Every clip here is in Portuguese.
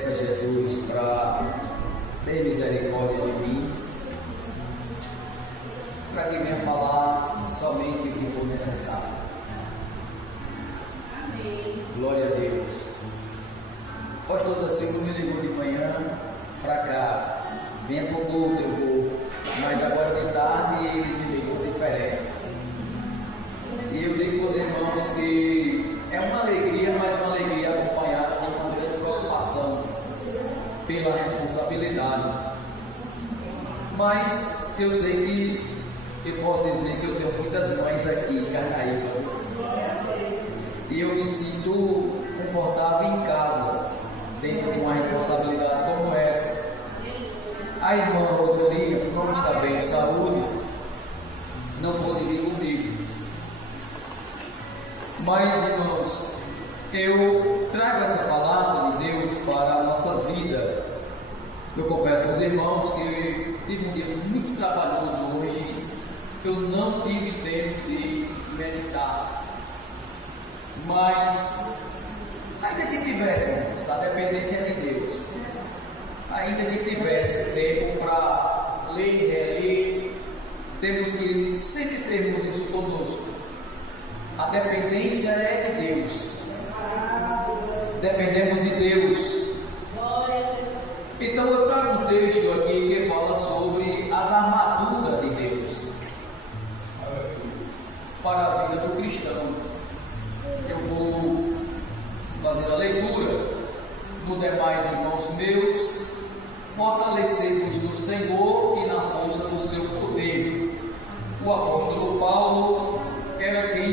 peça a Jesus para ter misericórdia de mim, para que venha falar somente o que for necessário. Amém. Glória a Deus. O pastor Zacildo me ligou de manhã para cá, venha para o culto, eu vou, mas agora de tarde ele me ligou diferente. E eu digo para os irmãos que é uma alegria, mas uma alegria acompanhada de uma grande preocupação pela responsabilidade. Mas eu sei que eu posso dizer que eu tenho muitas mães aqui em Carnaíba. E eu me sinto confortável em casa, dentro de uma responsabilidade como essa. A irmã Rosalia não está bem de saúde, não pôde vir comigo. Mas, irmãos, eu trago essa palavra de Deus para a nossa vida. Eu confesso aos irmãos que tive um dia muito trabalhoso hoje, eu não tive tempo de meditar. Mas, ainda que tivesse, irmãos, a dependência de Deus, ainda que tivesse tempo para ler e reler, temos que sempre termos isso conosco. A dependência é de Deus. Dependemos de Deus. Então eu trago um texto aqui que fala sobre as armaduras de Deus para a vida do cristão. Eu vou fazer a leitura. No demais, irmãos meus, fortalecei-vos no Senhor e na força do seu poder. O apóstolo Paulo era quem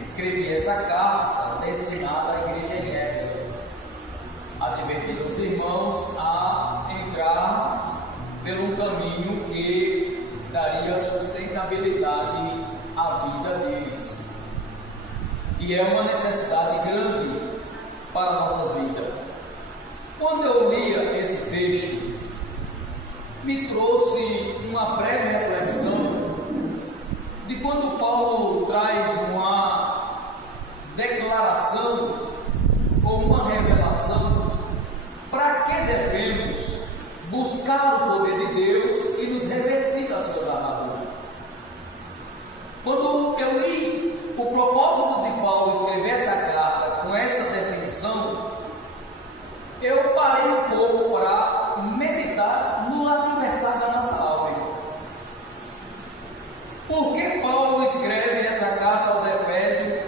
escrevia essa carta destinada à igreja de Éfeso, advertindo os irmãos a entrar pelo caminho que daria sustentabilidade à vida deles. E é uma necessidade grande para a nossa vida. Quando eu lia esse texto, me trouxe uma breve reflexão de quando Paulo traz uma declaração ou uma revelação para que devemos buscar o poder de Deus e nos revestir das suas armaduras. Quando eu li o propósito de Paulo escrever essa carta com essa definição, eu parei um pouco para meditar no aniversário da nossa alma. Por que Paulo escreve essa carta aos Efésios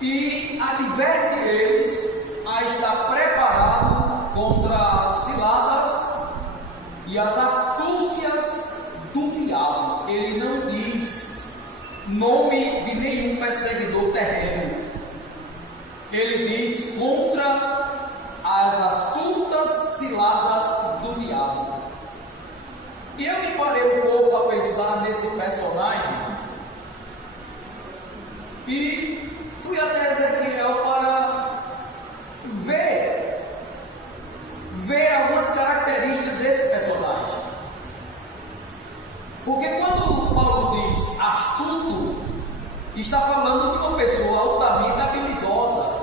e adverte eles a estar preparado contra as ciladas e as astúcias do diabo? Ele não diz nome de nenhum perseguidor terreno. Ele diz contra as astutas ciladas do diabo. E eu me parei um pouco a pensar nesse personagem e fui até Ezequiel para ver algumas características desse personagem. Porque quando Paulo diz astuto, está falando de uma pessoa altamente habilidosa,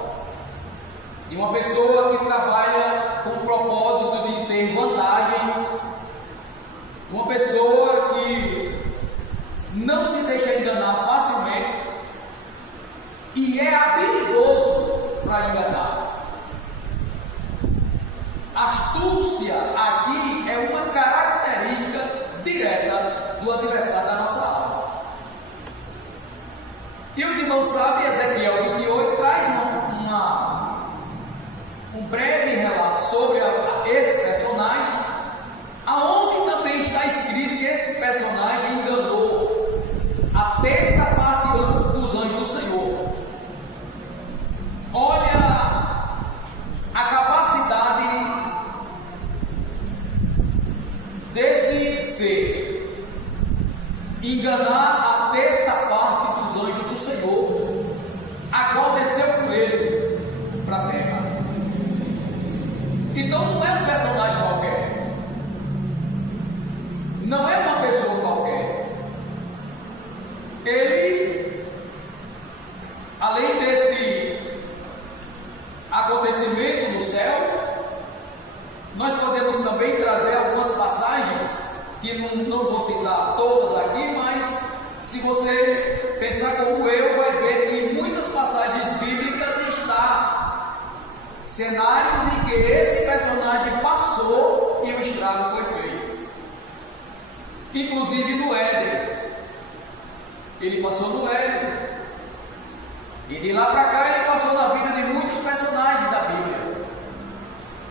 de uma pessoa que trabalha com o propósito de ter vantagem, uma pessoa que não se deixa enganar facilmente e é habilidoso para enganar. Astúcia aqui é uma característica direta do adversário da nossa alma. E os irmãos sabem, Ezequiel 28 traz um breve relato sobre esse personagem, aonde também está escrito que esse personagem enganou a terça parte dos anjos do Senhor. Olha a capacidade desse ser enganar a terça parte dos anjos do Senhor, a qual desceu com ele para a terra. Então não é um personagem qualquer, não é uma pessoa qualquer. Ele, além desse acontecimento também trazer algumas passagens, que não vou citar todas aqui, mas se você pensar como eu, vai ver que em muitas passagens bíblicas está cenários em que esse personagem passou e o estrago foi feito. Inclusive no Éden. Ele passou no Éden. E de lá para cá ele passou na vida de muitos personagens da Bíblia.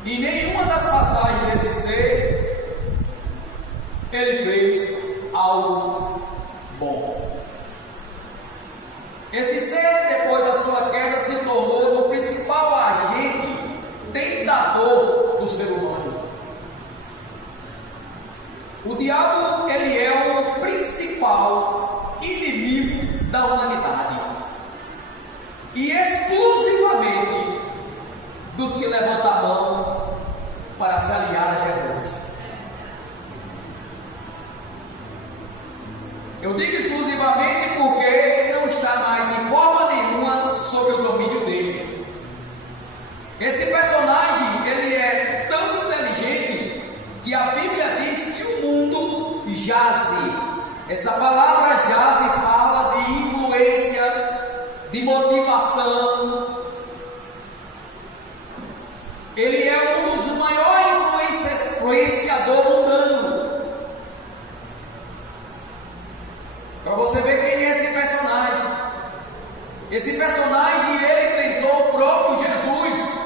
E nenhuma das passagens desse ser ele fez algo bom. Esse ser, depois da sua queda, se tornou o principal agente tentador do ser humano. O diabo, ele é o principal inimigo da humanidade. E exclusivamente dos que levantam a mão para se aliar a Jesus. Eu digo exclusivamente porque ele não está mais de forma nenhuma sob o domínio dele. Esse personagem, ele é tão inteligente que a Bíblia diz que o mundo jaze. Essa palavra jaze fala de influência, de motivação. Ele é um dos maiores influenciadores mundanos. Para você ver quem é esse personagem. Esse personagem, ele tentou o próprio Jesus.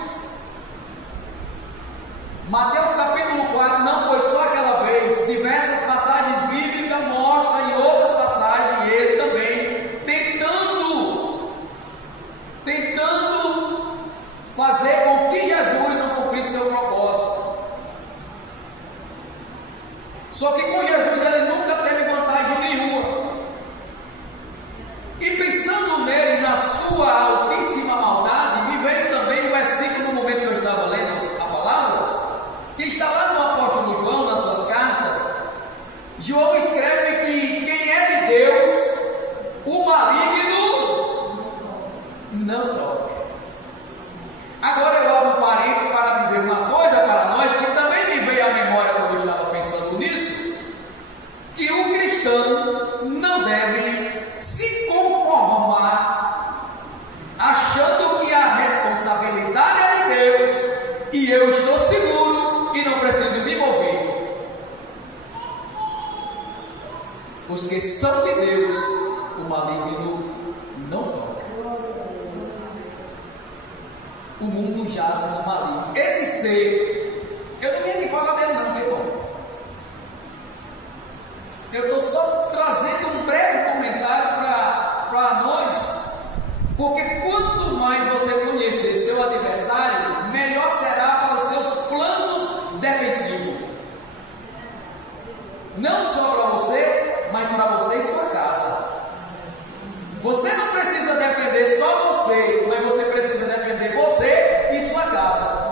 Mateus capítulo 4 não foi só aquela vez. Diversas passagens bíblicas mostram, em outras passagens, ele também tentando fazer com que Jesus não cumprisse seu propósito. Só que com Jesus ele nunca teve vantagem nenhuma. E pensando nele, na sua altíssima maldade, me veio também um versículo no momento que eu estava lendo a palavra, que está lá no apóstolo João, nas suas cartas. João escreve que quem é de Deus, o maligno não toca. Agora eu abro um parênteses para dizer uma coisa para nós, que também me veio à memória quando eu estava pensando nisso, que o cristão não deve se conformar achando que a responsabilidade é de Deus e eu estou seguro e não preciso me mover. Os que são de Deus, o maligno não toca. O mundo jaz no maligno. Esse ser, eu não vim aqui falar dele não, meu irmão. Eu estou só trazendo um breve comentário para nós, porque quanto mais você conhecer seu adversário, melhor será para os seus planos defensivos. Não só para você, mas para você e sua casa. Você não precisa defender só você, mas você precisa defender você e sua casa.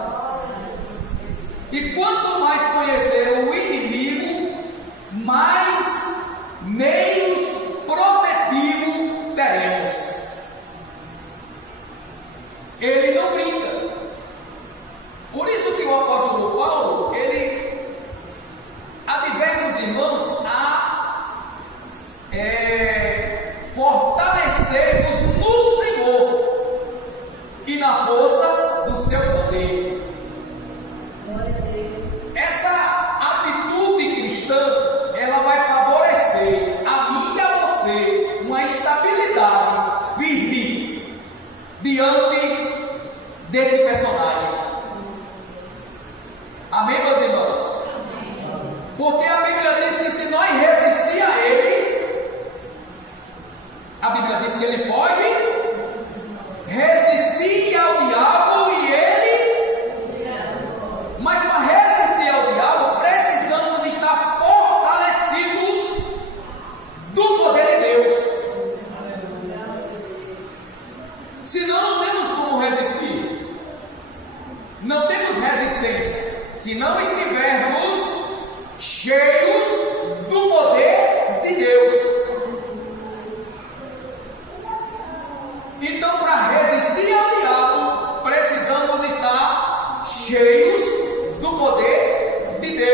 E quanto mais conhecer o inimigo, mais meios protetivos teremos. Ele não brinca. Por isso que o apóstolo Paulo, ele adverte os irmãos a fortalecer-nos no Senhor e na força do seu poder. Essa atitude cristã, ela vai favorecer a mim e a você uma estabilidade firme diante desse personagem. Amém, meus irmãos? Porque a Bíblia diz que se nós resistir a ele, a Bíblia diz que ele foge. Resistir ao diabo e ele. Mas para resistir ao diabo, precisamos estar fortalecidos do poder de Deus. Senão não temos como resistir. Não temos resistência. Se não estivermos cheios do poder de Deus. Então, para resistir ao diabo, precisamos estar cheios do poder de Deus.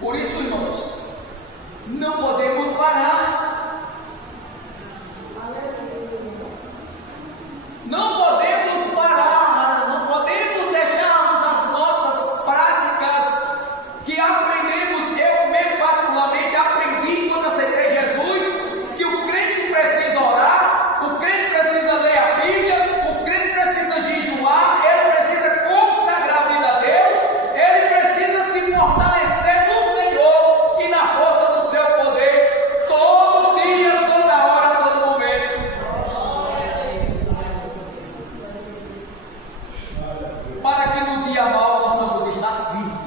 Por isso, irmãos, não podemos parar. Não podemos parar, não podemos deixarmos as nossas práticas que aprendemos. Eu mesmo particularmente aprendi quando aceitei Jesus, que o crente precisa orar, o crente precisa ler a Bíblia, o crente precisa jejuar, ele precisa consagrar a vida a Deus, ele precisa se fortalecer no Senhor e na força do seu poder, todo dia, toda hora, todo momento. Para que no dia mal possamos estar firmes.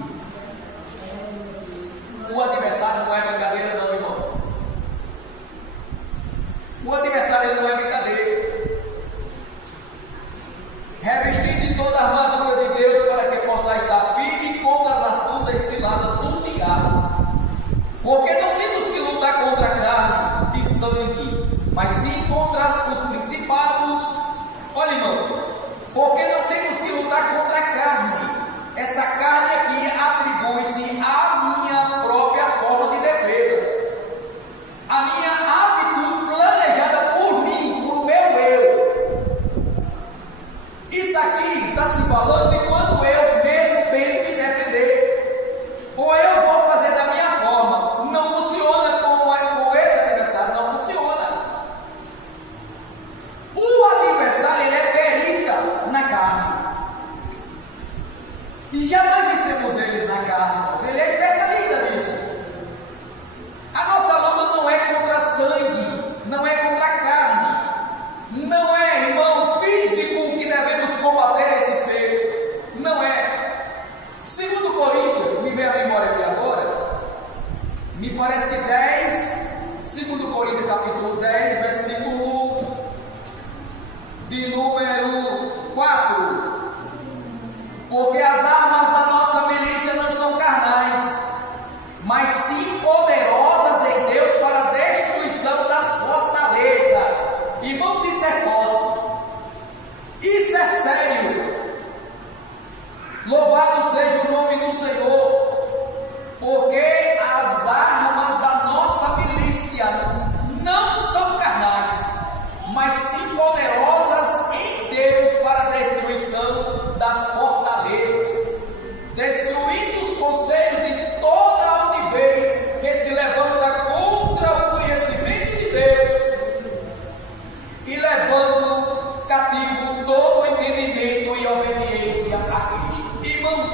O adversário não é brincadeira, não, irmão. O adversário não é brincadeira. Revestido de toda a armadura de Deus para que possa estar firme contra as astutas ciladas do diabo. Porque não temos que lutar contra a carne e sangue, mas sim contra os principados. Olha, irmão, porque não temos que lutar contra a carne. Essa carne aqui atribui-se à minha própria forma de defesa, a minha atitude planejada por mim, por meu eu. Isso aqui está se falando de quando eu mesmo tento me defender, ou eu vou fazer da minha forma. Não funciona com esse adversário, não funciona. O adversário, ele é perita na carne. E jamais vencemos eles na carne, mas ele é especialista nisso. A nossa luta não é contra sangue, não é contra carne, não é, irmão, físico que devemos combater esse ser, não é. Segundo Coríntios, me veio a memória aqui agora, me parece que 10, segundo Coríntios capítulo 10, versículo de número 4. Porque as armas da nossa milícia não são carnais, mas sim poderosas em Deus para a destruição das fortalezas. Irmãos, isso é forte, isso é sério. Louvado seja o nome do Senhor, porque as armas da nossa milícia não são carnais, mas sim poderosas em Deus para a destruição das fortalezas, destruindo os conselhos de toda altivez que se levanta contra o conhecimento de Deus, e levando cativo todo o entendimento e obediência a Cristo. Irmãos,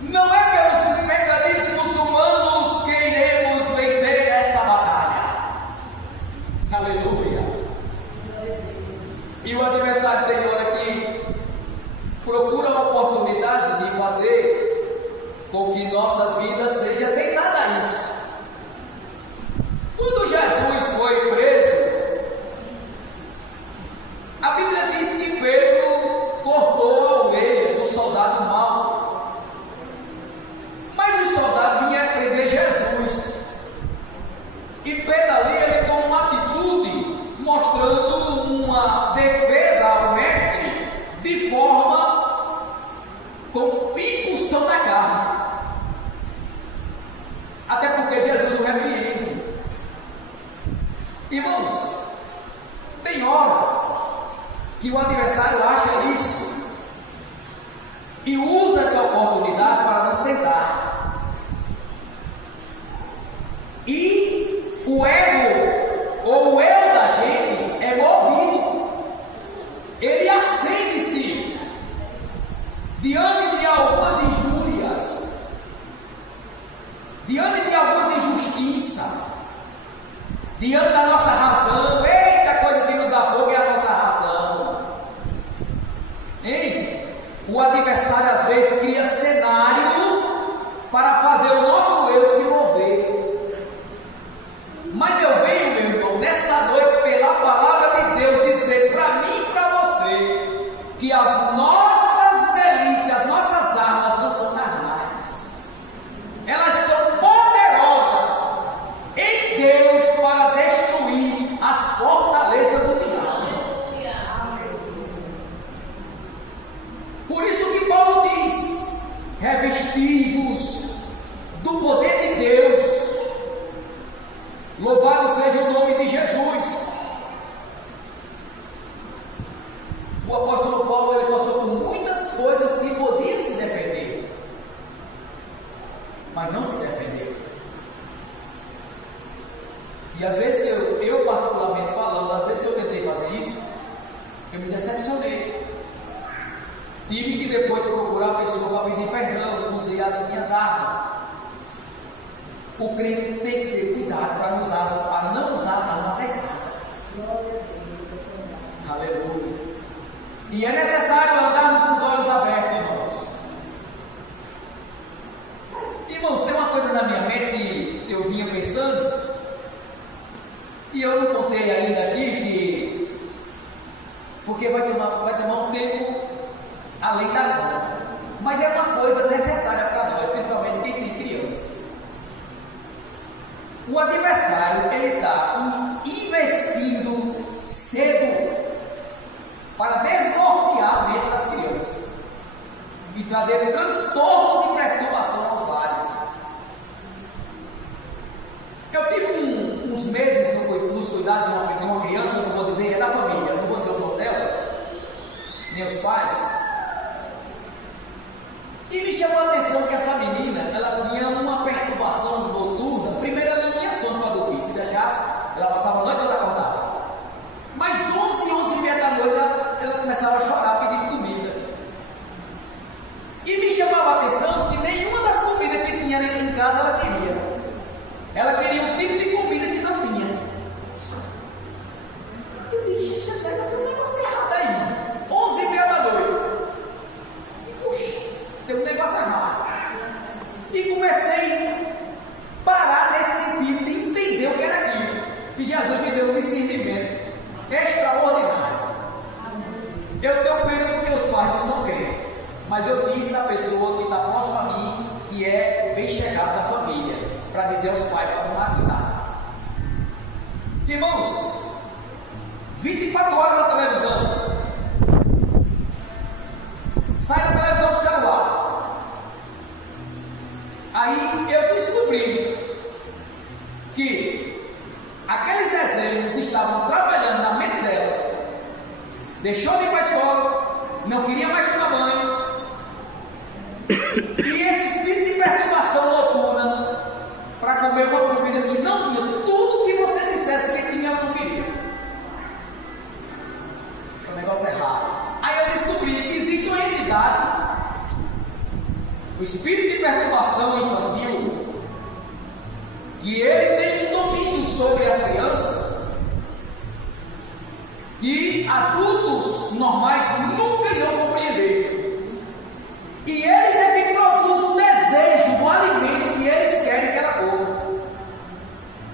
não é pelos mecanismos humanos que iremos vencer essa batalha. Aleluia. E o adversário tem hora que procura a oportunidade de fazer com que nossas vidas sejam tentadas a isso. Quando Jesus foi preso, a Bíblia diz que Pedro cortou a orelha do soldado mau. Mas o soldado vinha prender Jesus. E Pedro ali, ele tomou uma atitude mostrando uma defesa ao mestre de forma com impulsão da carne. Até porque Jesus não repreende. Irmãos, tem horas que o adversário acha isso e usa essa oportunidade para nos tentar. E o ego, ou o eu da gente, é movido. Ele acende-se diante de algumas injúrias, diante de algumas injustiças, diante da nossa razão. Eita, coisa que nos dá fogo é a nossa razão. revestivos do poder de Deus. Louvado seja o nome de Jesus. O apóstolo Paulo, ele passou por muitas coisas que podia se defender, mas não se defendeu. E às vezes eu particularmente falando, às vezes que eu tentei fazer isso, eu me decepcionei. Tive que depois procurar a pessoa para pedir perdão, usei as minhas armas. O crente tem que ter cuidado para não usar as armas erradas. Aleluia. E é necessário andarmos com os olhos abertos, irmãos. Irmãos, tem uma coisa na minha mente que eu vinha pensando, e eu não contei ainda aqui, porque vai tomar um tempo além da conta. Mas é uma coisa necessária para nós, principalmente quem tem criança. O adversário, ele está investindo cedo para desnortear a mente das crianças e trazer transtornos e perturbação aos lares. Eu tive uns meses nos cuidados de uma criança, não vou dizer, é da família, não vou dizer o nome dela, nem os pais. E me chamou a atenção que essa menina, ela tinha uma perturbação noturna. Primeiro, ela não tinha sono para dormir, se deixasse, ela passava a noite toda acordada. Mas 11h da noite, ela começava a chorar, pedindo comida. E me chamava a atenção que nenhuma das comidas que tinha dentro de casa ela queria. Ela queria um tipo de comida que não tinha. Eu disse, gente, até tem um negócio errado aí. 11h da noite. Puxa, tem um negócio errado. E comecei a parar nesse sentido de entender o que era aquilo. E Jesus me deu um discernimento extraordinário. Eu tenho pena porque os pais não são crentes, mas eu disse à pessoa que está próxima a mim, que é bem chegado da família, para dizer aos pais para tomar cuidado. Irmãos, 24 horas na televisão, sai da televisão do celular. Aí eu descobri que aqueles desenhos estavam trabalhando na mente dela. Deixou de ir para a escola, não queria mais tomar banho. E esse espírito de perturbação noturna para comer uma comida que não tinha tudo que você dissesse que tinha, ela não queria. É um negócio errado. Aí eu descobri que existe uma entidade, o espírito de perturbação infantil, que ele tem um domínio sobre as crianças que adultos normais nunca irão compreender. E eles é que produzem o desejo do alimento que eles querem que ela coma.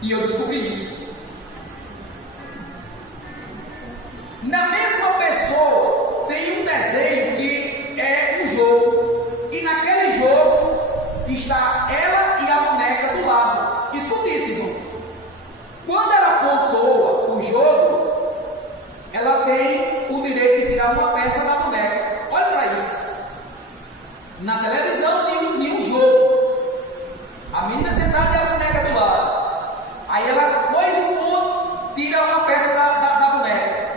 E eu descobri isso. Na mesma pessoa tem um desenho que é um jogo. E naquele jogo está ela e a boneca do lado. Escute isso, irmão. Quando ela pontua o jogo, ela tem o direito de tirar uma peça da boneca. Olha para isso. Na televisão tem um jogo. A menina sentada e a boneca do lado. Aí ela pôs um ponto, tira uma peça da boneca.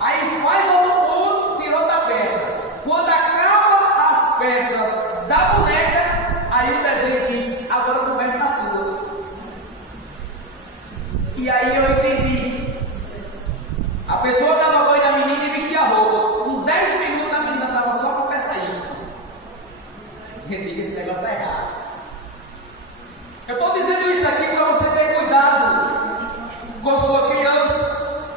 Aí faz outro ponto, tira outra peça. Quando acaba as peças da boneca, aí o desenho diz, agora começa na sua. E aí eu entendi. A pessoa dava banho na menina e vestia a roupa. Com 10 minutos a menina estava só com a peça aí. Eu digo, esse negócio está errado. Eu estou dizendo isso aqui para você ter cuidado com sua criança,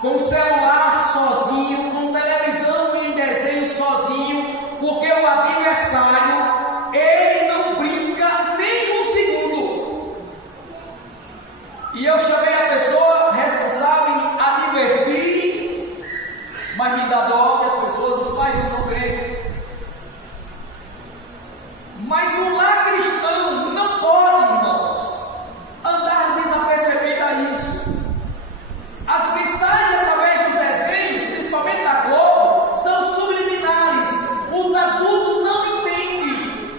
com o celular sozinho, com televisão e desenho sozinho, porque o adversário, ele não brinca nem um segundo. E eu chamei a pessoa responsável em advertir, mas me dá dó que as pessoas, os pais não são crentes. Mas o lar cristão não pode, irmãos, andar desapercebido a isso. As mensagens através dos desenhos, principalmente da Globo, são subliminares. Os adultos não entendem.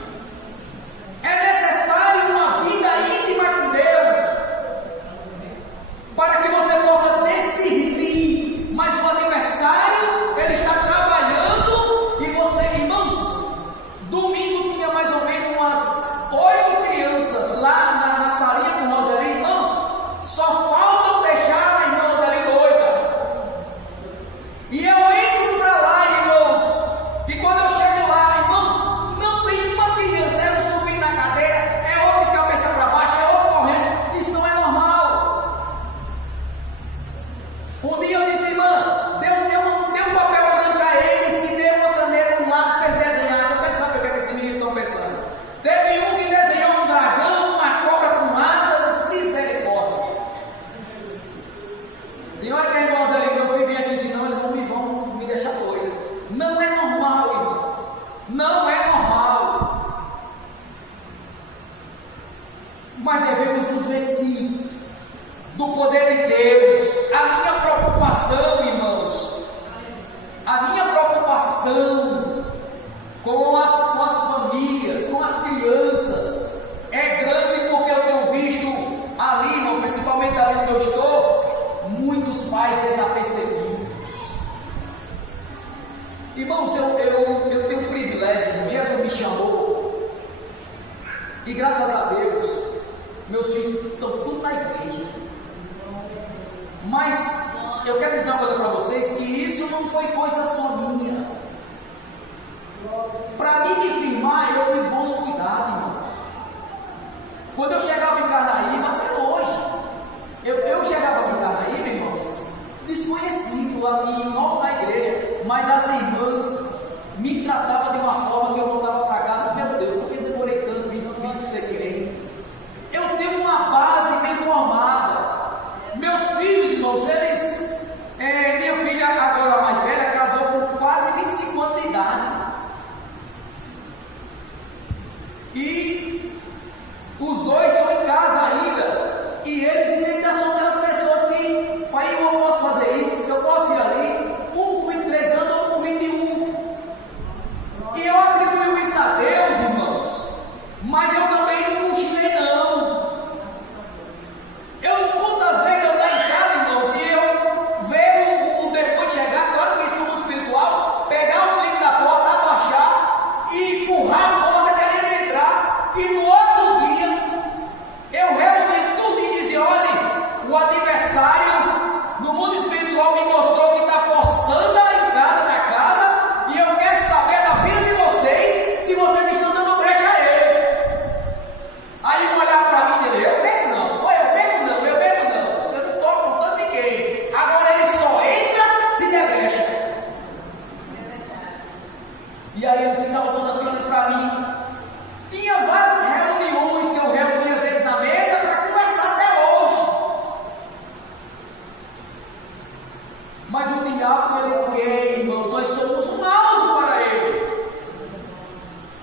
salinha com Roseli, irmãos, só faltam deixar a irmã Roseli doida. E eu entro para lá, irmãos, e quando eu chego lá, irmãos, não tem uma criança, é um subindo na cadeira, é outro de cabeça para baixo, é outro correndo. Isso não é normal. Um dia eu disse, irmã, deu um papel branco a eles e deu uma caneta, um lápis para ele desenhar. Eu quero saber o que esse menino estão pensando. Teve um que desenhou um dragão, uma cobra com asas, misericórdia. E olha que irmãos ali, meu filho vem aqui, senão eles vão me deixar doido. Não é normal, irmão. Não é normal. Mas devemos nos vestir do poder de Deus. A minha preocupação, irmãos, a minha preocupação com as famílias, com as crianças, é grande porque eu tenho visto ali, irmão, principalmente ali onde eu estou, muitos pais desapercebidos. Irmãos, eu tenho um privilégio, Jesus me chamou, e graças a Deus, meus filhos estão tudo na igreja. Mas eu quero dizer uma coisa para vocês, que isso não foi coisa só minha. Para mim me firmar, eu tive bons cuidados, irmãos. Quando eu chegava em Carnaíba, até hoje, eu chegava em Carnaíba, irmãos, desconhecido, assim, novo na igreja, mas as irmãs me tratavam de uma forma que eu voltava para casa, meu Deus, por que demorei tanto vir ser crente? Eu tenho uma base bem formada. Meus filhos, irmãos, eles, minha filha, agora a mais velha, casou com quase 25 anos de idade. E os dois estão em casa ainda. E eles ainda são aquelas pessoas que, pai, eu não posso fazer isso, eu posso ir ali. Um com 23 anos, outro com 21. E eu atribuo isso a Deus, irmãos. Mas eu também não cochilei, não. Muitas vezes eu estou em casa, irmãos, e eu ver o demônio chegar, claro que isso é mundo espiritual, pegar o clipe da porta, abaixar e empurrar a porta querendo entrar. E no outro dia, eu reuni tudo e dizia, olha, o adversário no mundo espiritual me mostrou que está forçando a entrada da casa e eu quero saber da vida de vocês, se vocês estão dando brecha a ele. Aí um olhar para mim e dizer, eu bebo não. Você não toca com tanto ninguém. Agora ele só entra se der brecha. E aí eles ficavam todos assim olhando para mim. Tinha várias reuniões que eu reunia às vezes na mesa para conversar até hoje. Mas o diabo, ele quer, irmão, nós somos um alvo para ele.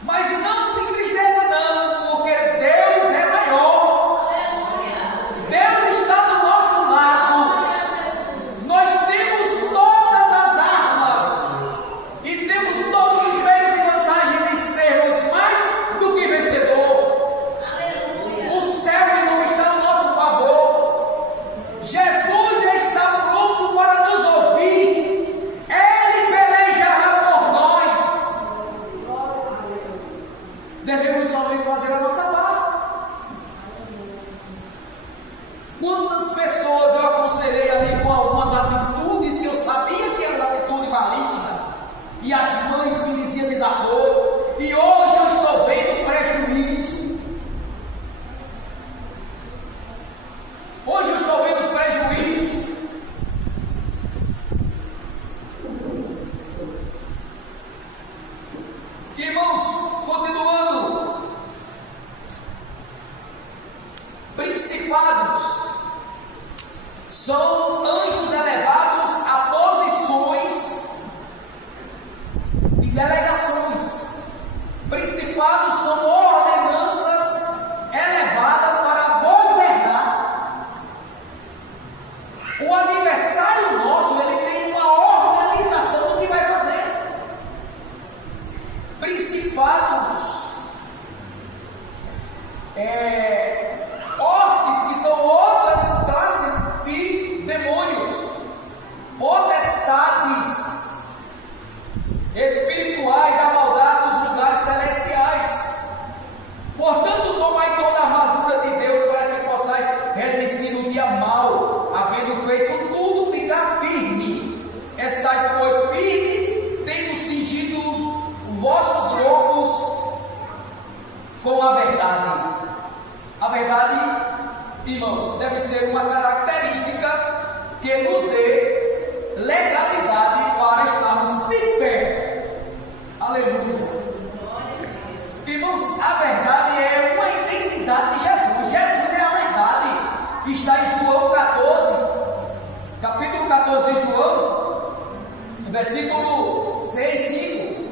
Mas não se entristeça não, porque Deus é maior. Deus está do nosso lado. Nós temos todas as armas e temos todos os meios e vantagens de sermos mais do que vencedor. O céu, irmão, está no nosso favor. Jesus está pronto para nos ouvir. Ele pelejará por nós. Devemos somente fazer a nossa parte. Quantas pessoas eu aconselhei ali com algumas atitudes que eu sabia que eram atitude maligna, e as mães me diziam desaforo, e hoje eu estou vendo prejuízo. Hoje eu estou vendo os prejuízos. Irmãos, continuando, principados são anjos elevados a posições e delegações. Principados são ordenanças elevadas para governar. O adversário nosso, ele tem uma organização do que vai fazer. Principados, hostes, que são outras classes de demônios, potestades espirituais da maldade dos lugares celestiais. Portanto, tomai toda a armadura de Deus para com a verdade. A verdade, irmãos, deve ser uma característica que nos dê legalidade para estarmos de pé. Aleluia. Irmãos, a verdade é uma identidade de Jesus. Jesus é a verdade. Está em João 14, capítulo 14 de João, versículo 6 e 5.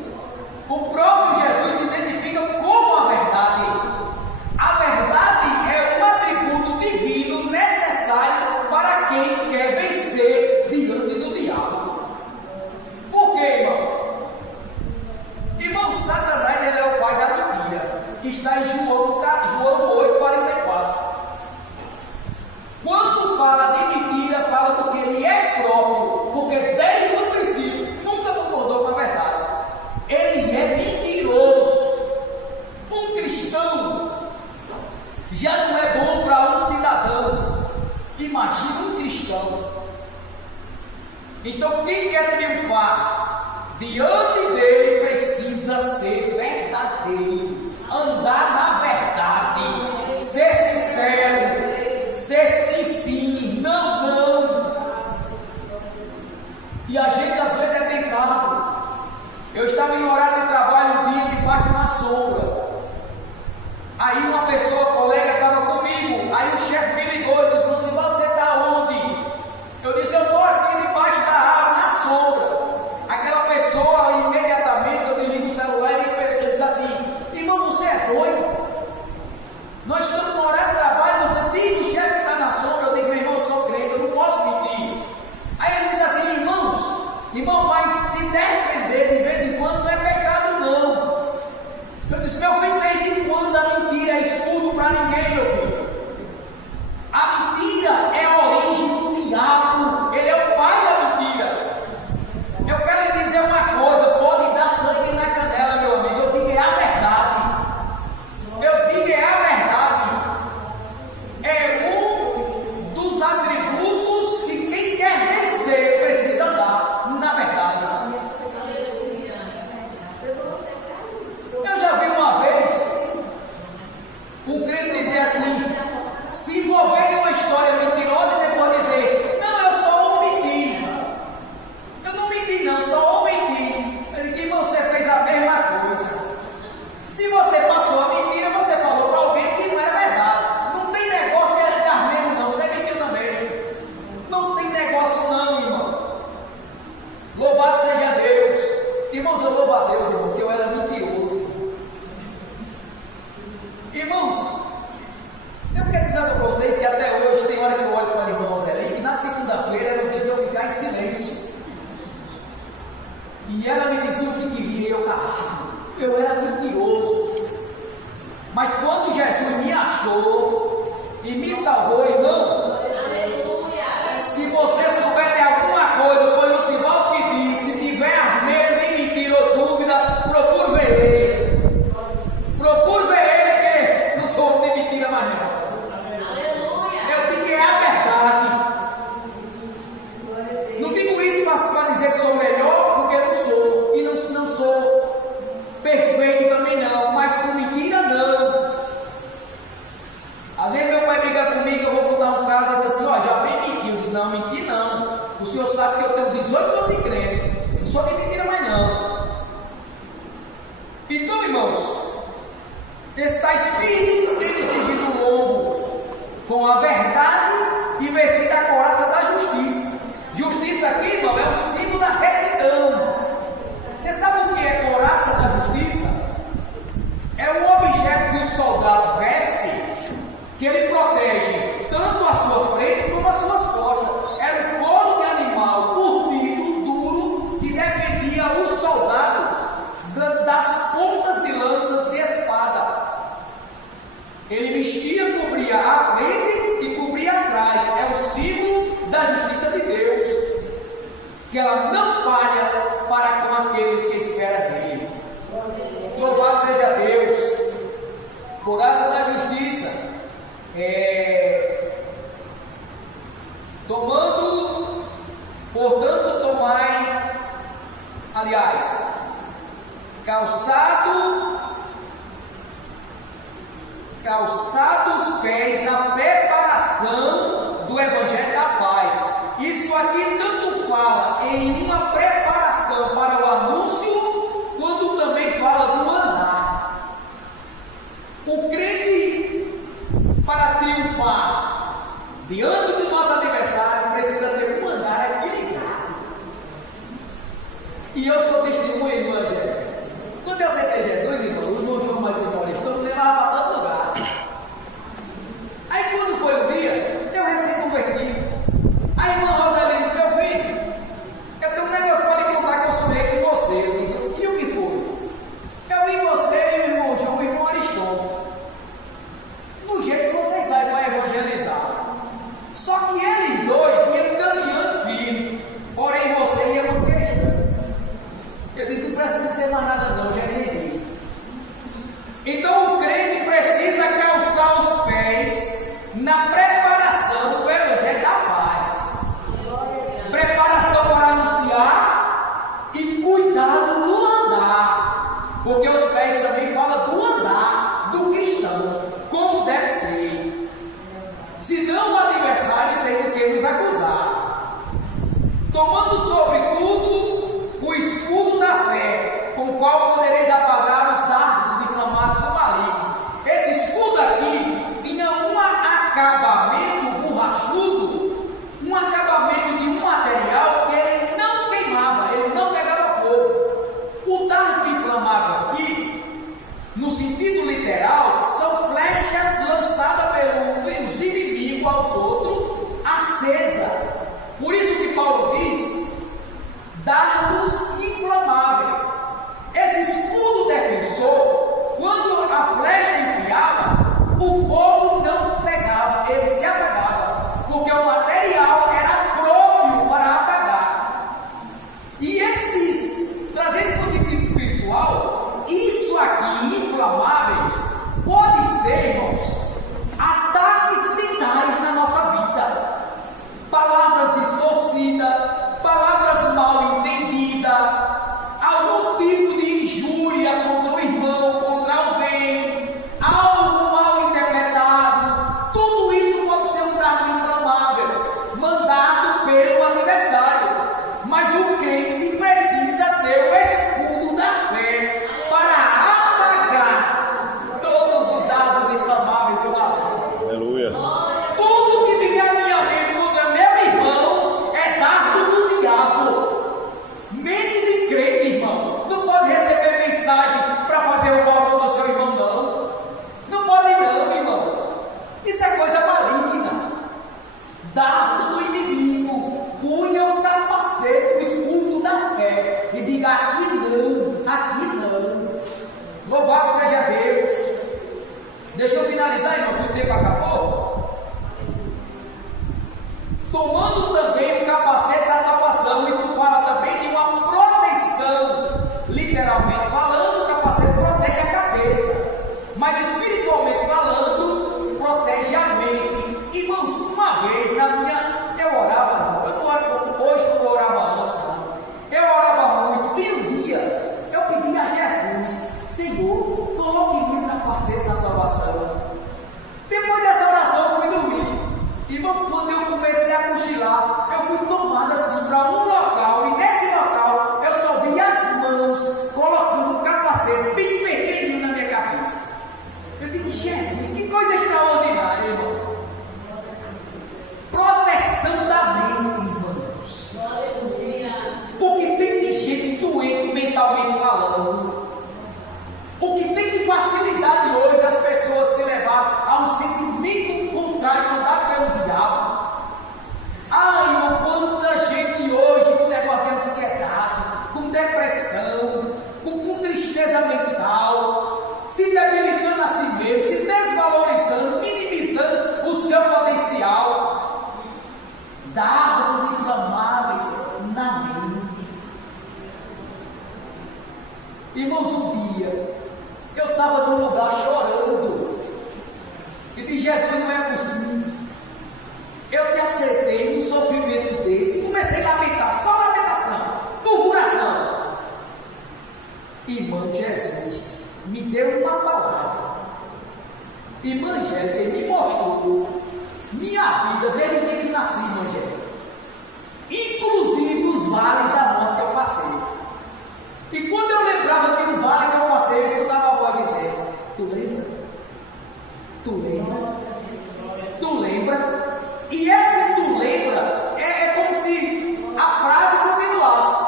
O próprio Jesus se identifica como a verdade. A verdade é um atributo divino necessário para quem quer vencer diante do diabo. Por quê, irmão? Irmão, Satanás, ele é o pai da mentira. Está em João 8:44. Quando fala de mentira, fala do que ele é próprio, porque desde o princípio nunca concordou com a verdade. Ele é mentiroso. Um cristão já não é bom para um cidadão. Imagina um cristão. Então, quem quer triunfar diante dele precisa ser verdadeiro, andar na verdade, ser sincero, ser sim, sim, não, não. E a gente às vezes é tentado. Eu estava em horário de trabalho um dia debaixo de uma sombra. Aí uma pessoa, colega, estava comigo. Aí o chefe me ligou e disse: Lucivaldo, você está onde? Eu disse: eu estou aqui debaixo da árvore, na sombra. Aquela pessoa, imediatamente, eu desligo o celular e ele diz assim: irmão, você é doido? Nós estamos no horário de trabalho, você diz o chefe que está na sombra. Eu digo: meu irmão, eu sou crente, eu não posso mentir. Aí ele disse assim: irmão, mas se defender de vez em quando não é pecado, não. Eu disse: meu filho, desde quando a mentira é escudo para ninguém, meu filho? A mentira é a origem do diabo, ele é o pai da mentira. Eu quero lhe dizer uma coisa: pode dar sangue na canela, meu amigo. Eu digo: é a verdade. Eu digo: é a verdade. É um dos atributos que quem quer vencer precisa dar, na verdade. Eu já vi uma vez um crente dizer assim, se envolver em uma história mentirosa e depois dizer: não, eu só omiti. Eu não menti não, só omiti. Eu digo: irmão, você fez a mesma coisa. Se você passou a mentira, você falou para alguém que não é verdade. Não tem negócio de dar mesmo não, você mentiu também. Não tem negócio não, irmão. Louvado seja Deus. Irmãos, eu louvo a Deus, irmão, porque eu era mentiroso. Irmãos, eu quero dizer para vocês que até hoje tem hora que eu olho para a irmã Roseli, que na segunda-feira era o dia de eu ficar em silêncio. E ela me dizia o que queria e eu calado. Eu era mentiroso. Mas quando Jesus me achou e me salvou, irmão, se você souber de alguma coisa, foi o Lucivaldo que disse, se tiver medo de mentira ou dúvida, procure ver ele. Procure ver ele, que não sou de mentira mais não. Eu digo que é a verdade. Não digo isso para dizer que sou melhor, porque não sou. E não sou perfeito também não, mas com mentira não. Às vezes meu pai briga comigo, eu vou contar um caso e diz assim: ó, já vem mentir. Eu disse: não, mentir não. O senhor sabe que eu tenho 18 anos de crente. Não sou de mentira mais não. Então, irmãos, estáis firmes e decidindo longo, com a verdade e vestida a couraça da justiça. Justiça aqui, irmão, é o símbolo da retidão. Você sabe o que é couraça da justiça? É um objeto que o soldado veste, que ele protege tanto a sua frente como as suas costas. Era o couro de animal curtido, duro, que defendia o soldado das pontas de lanças de espada. Ele vestia, cobria a frente e cobria atrás. É o símbolo da justiça de Deus, que ela não falha para com aqueles que esperam dele. Louvado seja Deus. Couraça da justiça. calçado os pés na preparação do Evangelho da Paz. Isso aqui tanto fala em uma preparação para o anúncio, quanto também fala do andar. O crente, para triunfar diante do nosso adversário, precisa ter um andar equilibrado. E eu sou testemunha, irmã Angélica. Quando eu aceitei Jesus, irmão, o irmão João mais irmão Alexandre me levava para todo lugar. Aí quando foi o dia, eu recém-convertido. A irmã Rosalina disse: meu filho, eu tenho um negócio para lhe contar que eu sonhei com você. Eu digo: e o que foi? Eu vi você e o irmão João, o irmão Aristóteles, no jeito que vocês sabem para evangelizar. Só que eles dois iam caminhando firme, porém você ia manquejando. Eu digo: não precisa dizer mais nada não, já entendi. Então o crente precisa calçar os pés na preparação do Evangelho da Paz. Preparação para anunciar e cuidado no andar, porque os pés também falam do andar do cristão, como deve ser. Senão o adversário tem o que nos acusar. Tomando sobretudo o escudo da fé, com o qual podereis apagar os dardos inflamados do maligno. Esse escudo aqui tinha um acabamento borrachudo, um acabamento de um material que ele não queimava, ele não pegava fogo. O dardo inflamável aqui, no sentido literal, são flechas lançadas pelos inimigos aos outros, acesa. Por isso que Paulo diz: dardos inflamáveis. Esse escudo defensor, quando a flecha enfiava, o fogo não pegava, ele se apagava, porque o material era próprio para apagar. E esses, trazendo para o sentido espiritual, isso aqui, inflamáveis, pode ser, irmãos, ataques mentais na nossa vida. Palavras distorcidas, palavras mal entendidas, algum tipo de injúria contra o irmão, contra alguém, algo mal interpretado. Tudo isso pode ser um dardo inflamável mandado pelo adversário. Mas o crente precisa ter o escudo da fé para apagar todos os dardos inflamáveis do ladrão. Aleluia. Tudo que vier à minha mente contra meu irmão é dardo do diabo. Mente de crente, irmão, não pode receber mensagem para fazer o mal contra o seu irmão, não. Não pode não, irmão. Isso é coisa maligna. Dardo do inimigo. Punha o capacete, o escudo da fé e diga: aqui não, aqui não. Louvado seja Deus. Deixa eu finalizar, irmão, que o tempo acabou. Tomando também o capacete da salvação. Isso fala também de uma proteção. Literalmente falando, o capacete protege a cabeça, mas espiritualmente falando, protege a mente. Irmãos, uma vez na minha, eu orava, eu não oro hoje, eu orava antes, não. Eu orava muito, e um dia eu pedi a Jesus: Senhor, coloque em mim o capacete da salvação. Depois dessa oração eu fui dormir. Irmão, quando eu comecei a cochilar, eu fui tomado assim para um local, e nesse local eu só vi as mãos colocando o capacete bem pequenininho na minha cabeça. Eu digo: Jesus, que coisa extraordinária, irmão. Proteção da mente, irmãos. Porque tem de gente doente mentalmente falando. O que tem de facilidade hoje das pessoas se levar a um sentimento contrário mandado pelo diabo. Ai, irmão, quanta gente hoje com negócio de ansiedade, com depressão, com tristeza mental, se debilitando a si mesmo, se desvalorizando, minimizando o seu potencial. Dardos inflamáveis na mente. Irmãos, um dia eu estava num lugar chorando e disse: Jesus, não é possível. Eu te aceitei num sofrimento desse e comecei a lamentar, só lamentação, murmuração. Irmão, Jesus me deu uma palavra. Irmão, Tu lembra? Tu lembra? E esse tu lembra é como se a frase continuasse.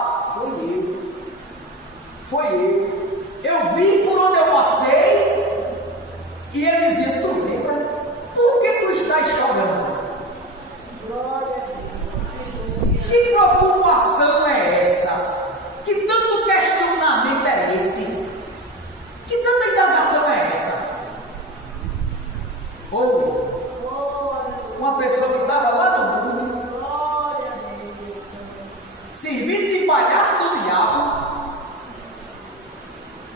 Foi eu. Eu vi por onde eu passei. E ele dizia, tu lembra? Por que tu estás chorando? Que preocupação é essa? Que tanto questionamento é esse? Que tanta indagação é essa? Ou uma pessoa que estava lá no mundo, servindo de palhaço do diabo,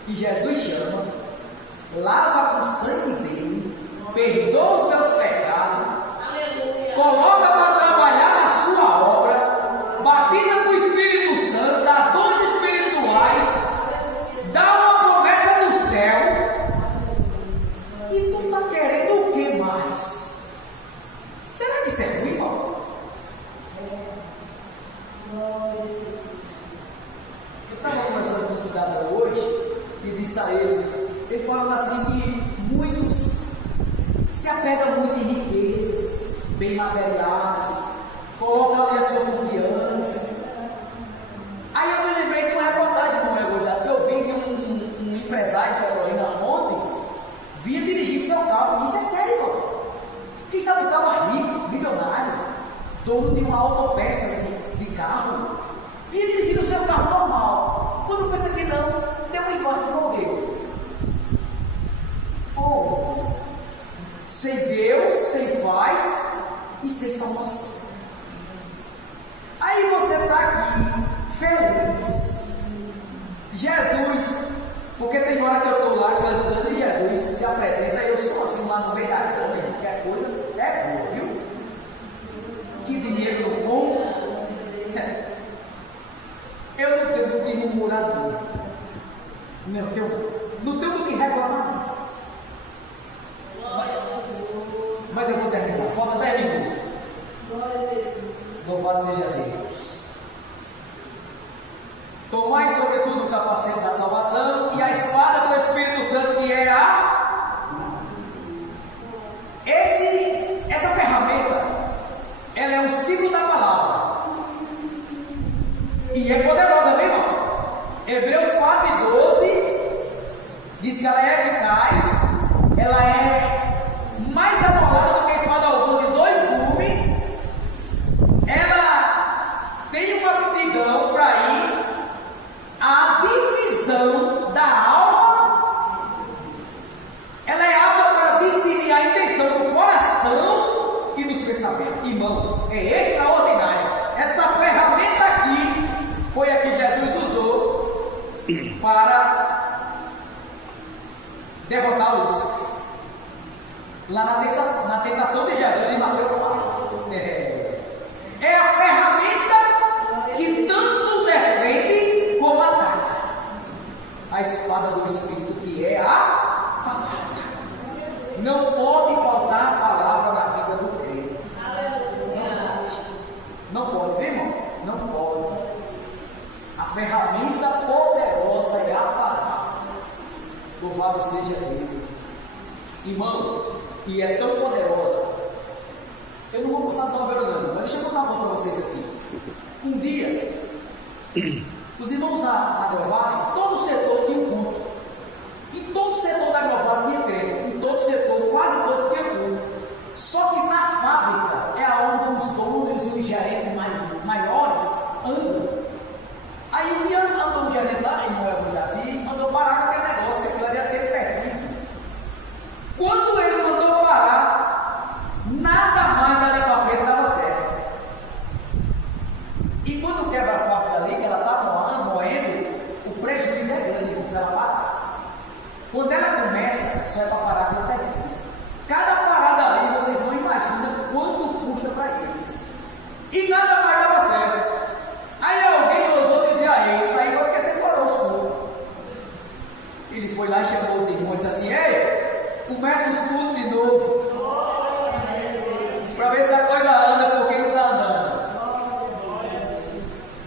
e Jesus chama, lava com o sangue dele, perdoa os meus pecados, coloca para trabalhar na sua obra, batiza com o Espírito Santo, dá dons espirituais, dá uma promessa do céu, e tu está querendo o que mais? Será que isso é ruim, irmão? Eu estava conversando com um cidadão hoje e disse a eles, ele falando assim que muitos se apegam muito em riquezas, bem materiais, colocam ali a sua confiança. Aí eu me lembrei de uma reportagem no meu Goiás que eu vi que um empresário de Carolina ontem vinha dirigindo seu carro. Isso é sério, mano. Quem sabe o carro é rico, milionário, dono de uma autopeça de carro, vinha dirigindo o seu carro normal. Quando pensa que não, deu um infarto e morreu. Ou sem Deus, sem paz e sem salvação. Aí você está aqui, feliz. Jesus, porque tem hora que eu estou lá cantando e Jesus se apresenta e eu sou assim lá no meio da cama, e qualquer coisa é boa, viu? Que dinheiro no bom. Eu não tenho do que murmurar, não tenho do que reclamar. Mas eu vou terminar, falta 10 minutos. Louvado seja Deus. Tomai sobretudo o capacete da salvação e a espada do Espírito Santo, que é essa ferramenta, ela é um símbolo da palavra e é poderosa, viu, irmão? Hebreus 4:12 diz que ela é eficaz, ela é mais amolada do que a espada alguma de 2 gumes, ela tem uma aptidão para ir à divisão da alma, ela é apta para discernir a intenção do coração e dos pensamentos. Irmão, é extraordinário. Essa ferramenta aqui foi a que Jesus usou para derrotar Lúcifer. Lá na tentação de Jesus em Mateus 4. É a ferramenta que tanto defende como ataca. A espada do Espírito, que é a palavra. Não pode faltar a palavra na vida do crente. Não pode, meu irmão? Não pode. A ferramenta poderosa é a palavra. Louvado seja Deus. Irmão, e é tão poderosa. Eu não vou passar tão vergonha, mas deixa eu contar uma para vocês aqui. Um dia, os irmãos da Agrovale, todo o setor tinha um culto. Em todo o setor da Agrovale tinha crente. Em todo o setor, quase todos tinha culto. Só que na fábrica é onde os donos e os gerentes maiores andam. Aí um dia andou um gerente lá em Noel Gujati, andou parar com aquele negócio, que aquilo ali ia ter perdido. Quando ele mandou parar, nada mais dali para frente dava certo. E quando quebra a fábrica ali, que ela está moendo, o prejuízo é grande, não precisa parar. Quando ela começa, só é para parar quando termina. Cada parada ali, vocês não imaginam quanto custa para eles. E nada mais dava certo. Aí alguém ousou dizer a ele, isso aí foi porque você parou os cultos. Ele foi lá e chamou os irmãos e disse assim, ei, começa os cultos de novo. Para ver se a coisa anda, porque não está andando.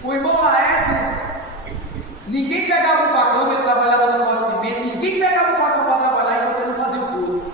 O irmão Laércio, ninguém pegava um facão, ele trabalhava no pó de cimento, ninguém pegava um facão para trabalhar enquanto ele não fazia o culto.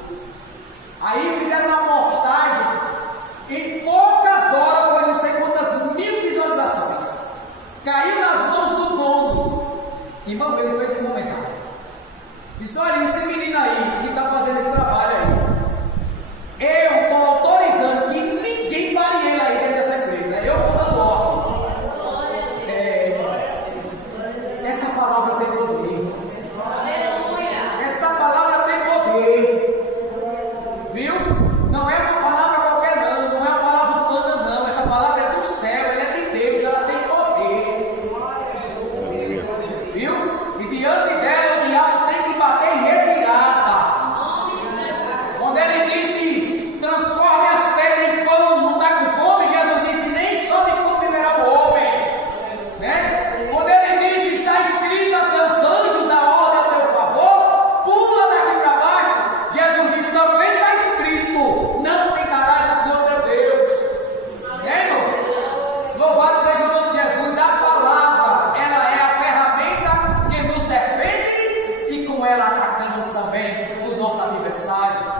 necessário.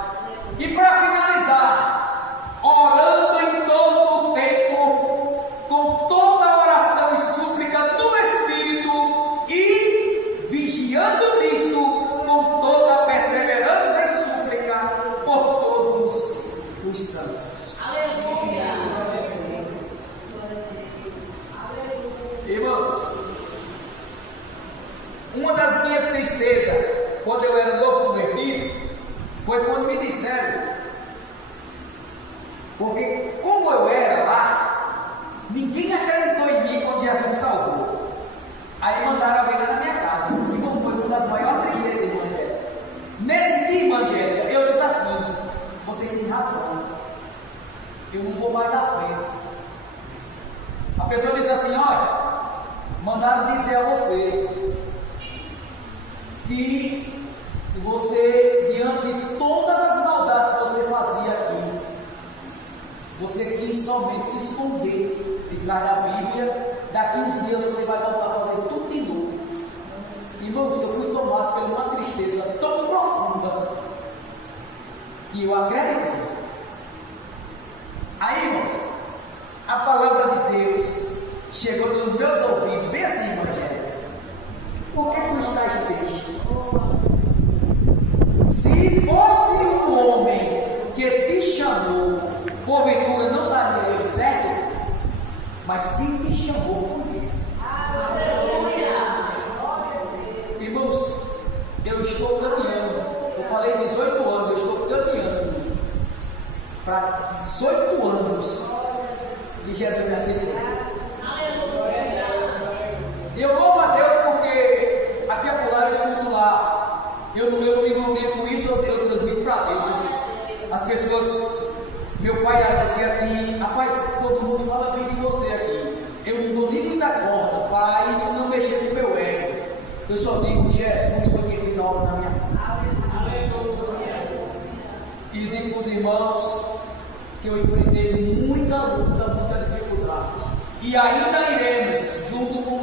E para finalizar, orando em todo o tempo, com toda oração e súplica no Espírito, e vigiando nisto, com toda perseverança e súplica por todos os santos. Aleluia! Irmãos, uma das minhas tristezas, quando eu era novo convertido, foi quando me disseram, porque como eu era lá, ninguém acreditou em mim quando Jesus me salvou. Aí mandaram alguém lá na minha casa. Irmão, foi uma das maiores tristezas, irmã Angélica. Nesse dia, irmã Angélica, eu disse assim: vocês têm razão, eu não vou mais à frente. A pessoa disse assim: olha, mandaram dizer a você que você, diante de todas as maldades que você fazia aqui, você quis somente se esconder de trás da Bíblia. Daqui uns dias você vai voltar a fazer tudo de novo. Irmãos, eu fui tomado por uma tristeza tão profunda que eu acreditei. Aí, irmãos, a palavra de Deus chegou nos meus ouvidos, bem assim, Evangelho: por que tu estás triste? Se fosse um homem que te chamou, porventura não daria ele certo? Mas quem te chamou foi ele. Irmãos, eu estou caminhando. Eu falei 18 anos, eu estou caminhando para 18 anos de Jesus me aceitou. E eu louvo a Deus porque aqui a Polar eu escuto lá. Eu não me envolvi com isso, eu transmito para Deus. As pessoas, meu pai dizia assim: rapaz, todo mundo fala bem de você aqui. Eu não dou nem muita corda para isso não mexer com o meu ego. Eu só digo: Jesus foi quem fez a obra na minha vida. E digo para os irmãos que eu enfrentei muita luta, muita dificuldade. E ainda iremos, junto com